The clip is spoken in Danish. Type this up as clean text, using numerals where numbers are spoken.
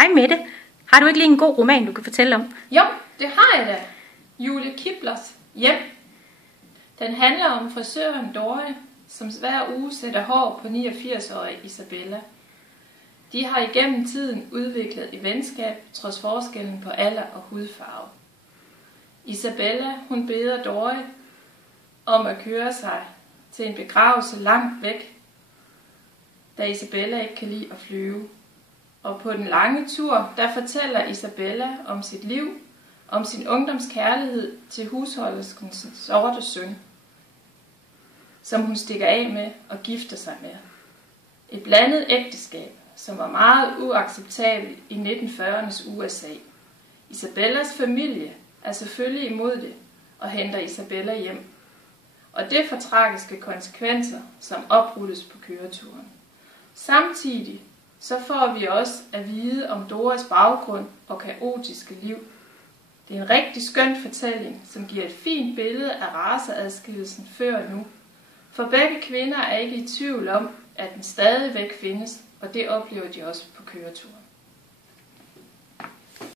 Hej Mette. Har du ikke lige en god roman, du kan fortælle om? Jo, det har jeg da. Julie Kiplers Hjem. Den handler om frisøren Dorte, som hver uge sætter hår på 89-årige Isabella. De har igennem tiden udviklet et venskab, trods forskellen på alder og hudfarve. Isabella, hun beder Dorte om at køre sig til en begravelse langt væk, da Isabella ikke kan lide at flyve. Og på den lange tur, der fortæller Isabella om sit liv, om sin ungdomskærlighed til husholderskens sorte søn, som hun stikker af med og gifter sig med. Et blandet ægteskab, som var meget uacceptabelt i 1940'ernes USA. Isabellas familie er selvfølgelig imod det og henter Isabella hjem. Og det får tragiske konsekvenser, som oprulles på køreturen. Samtidig så får vi også at vide om Doras baggrund og kaotiske liv. Det er en rigtig skøn fortælling, som giver et fint billede af raceadskillelsen før og nu. For begge kvinder er ikke i tvivl om, at den stadigvæk findes, og det oplever de også på køreturen.